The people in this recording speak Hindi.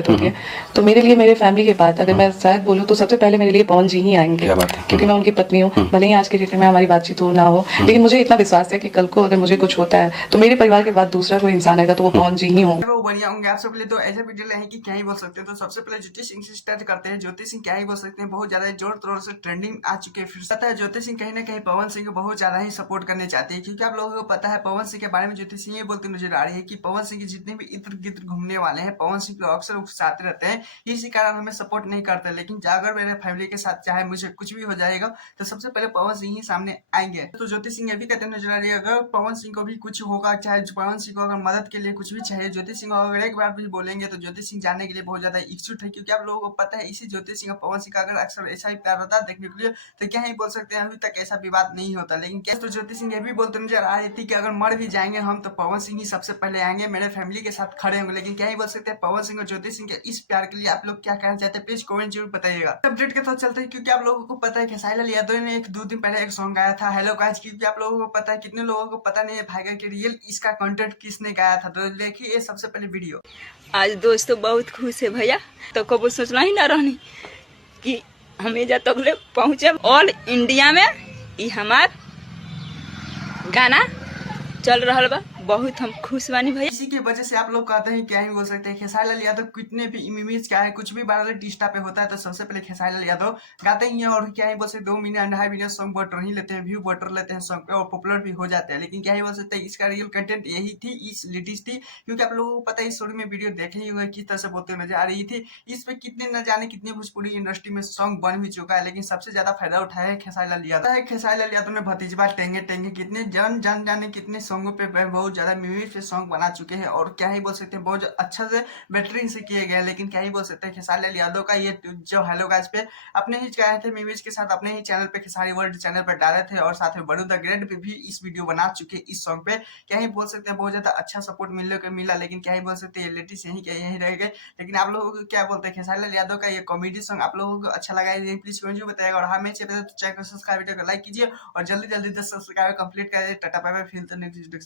दिक्कत होती है। तो मेरे लिए मेरे फैमिली के बाद अगर मैं शायद बोलूँ तो सबसे पहले मेरे लिए पवन जी ही आएंगे, क्या बात है। क्योंकि मैं उनकी पत्नी हूँ। भले ही आज के डेट में हमारी बातचीत हो ना हो, लेकिन मुझे इतना विश्वास है कि कल को अगर मुझे कुछ होता है तो मेरे परिवार के बाद दूसरा कोई इंसान आएगा तो वो पवन जी ही होंगे। वो बढ़िया होंगे। आप सब पहले तो ऐसे वीडियो है कि क्या ही बोल सकते हैं। तो सबसे पहले ज्योति सिंह से स्टार्ट करते हैं। ज्योति सिंह क्या ही बोल सकते हैं, बहुत ज्यादा जोर तोड़ से ट्रेंडिंग आ चुके हैं। फिर पता है ज्योति सिंह कहीं ना कहीं पवन सिंह को बहुत ज्यादा ही सपोर्ट करने चाहते हैं, क्योंकि आप लोगों को पता है पवन सिंह के बारे में ज्योति सिंह ये बोलते नजर आ रही है कि पवन सिंह के जितने भी इर्द गिर्द घूमने वाले हैं पवन सिंह को अक्सर उकसाते रहते हैं, इसी कारण हमें सपोर्ट नहीं करते। लेकिन अगर मेरे फैमिली के साथ चाहे मुझे कुछ भी हो जाएगा तो सबसे पहले पवन सिंह ही सामने आएंगे। तो ज्योति सिंह ये भी कहते नजर आ रही है अगर पवन सिंह को भी कुछ होगा, चाहे पवन सिंह को अगर मदद के लिए कुछ भी चाहिए, ज्योति सिंह को अगर एक बार भी बोलेंगे तो ज्योति सिंह जाने के लिए बहुत ज्यादा इच्छुक है। क्योंकि आप लोगों को पता है इसी ज्योति सिंह और पवन सिंह का अगर अक्सर ऐसा ही प्यार होता देखने के लिए तो क्या ही बोल सकते हैं, अभी तक ऐसा विवाद नहीं होता। लेकिन क्या तो ज्योति सिंह ये भी बोलते नजर आ रही थी कि अगर मर भी जाएंगे हम तो पवन सिंह ही सबसे पहले आएंगे, मेरे फैमिली के साथ खड़े होंगे। लेकिन क्या ही बोल सकते हैं पवन सिंह और ज्योति सिंह के इस प्यार के लिए आप लोग क्या कहना चाहते हैं, प्लीज कमेंट जरूर बताइएगा। अपडेट के साथ चलते हैं, क्योंकि आप लोगों को पता है खेसारी लाल यादव ने एक 2 दिन पहले एक सॉन्ग गाया था हेलो गाइस। क्योंकि आप लोगों को पता है कितने लोगों को पता नहीं है भाईगा कि रियल इसका कंटेंट किसने गाया था। तो देखिए सबसे पहले वीडियो। आज दोस्तों बहुत खुश है भैया, तो कबो सोचना ही ना रहनी कि हमें जब तक पहुँचे ऑल इंडिया में ये हमार गाना चल रहा बा, बहुत हम खुश बानी भैया। इसी की वजह से आप लोग कहते हैं क्या ही बोल सकते हैं, खेसारी लाल यादव कितने भी इमेज क्या है कुछ भी वायरल टीस्टा पे होता है तो सबसे पहले खेसारी लाल यादव गाते ही हैं। और क्या ही बोल सकते 2 मिनट 2.5 मिनट सॉन्ग बटर ही लेते हैं, व्यू बटर लेते हैं सॉन्ग पे और पॉपुलर भी हो जाते हैं। लेकिन क्या ही बोल सकते हैं इसका रियल कंटेंट यही थी, इस लेडीज थी। क्योंकि आप लोगों को पता है इस स्टोरी में वीडियो देखे ही होंगे किस तरह से बोलते नजर आ रही थी। इस पे कितने न जाने कितनी भोजपुरी इंडस्ट्री में सॉन्ग बन भी चुका है, लेकिन सबसे ज्यादा फायदा उठाया है खेसारी लाल यादव। खेसारी लाल यादव ने भतीजबा टेंगे टेंगे कितने जन जाने कितने सॉन्गों पे बहुत ज्यादा म्यूजिक पे सॉन्ग बना चुके हैं। और क्या ही बोल सकते हैं बहुत अच्छा से बेहतरीन से किए गए। लेकिन क्या ही बोल सकते हैं खेसारी लाल यादव का ये जो हेलो गाइस पे अपने ही गाए थे म्यूजिक के साथ, अपने ही चैनल पे खेसारी वर्ल्ड चैनल पर डाले थे। और साथ में बड़ू द ग्रेट पे भी इस वीडियो बना चुके इस सॉन्ग पे। क्या ही बोल सकते हैं बहुत ज्यादा अच्छा सपोर्ट मिलने को मिला। लेकिन क्या ही बोल सकते हैं लेडीज यही रह गए। लेकिन आप लोगों को क्या बोलते हैं खेसारी लाल यादव का ये कॉमेडी सॉन्ग आप लोगों को अच्छा लगा है प्लीज कमेंट बताएगा। और हमें चैनल को सब्सक्राइब वीडियो को लाइक कीजिए और जल्दी जल्दी 10 सब्सक्राइबर कंप्लीट करिए। टाटा बाय बाय, फिर नेक्स्ट वीडियो।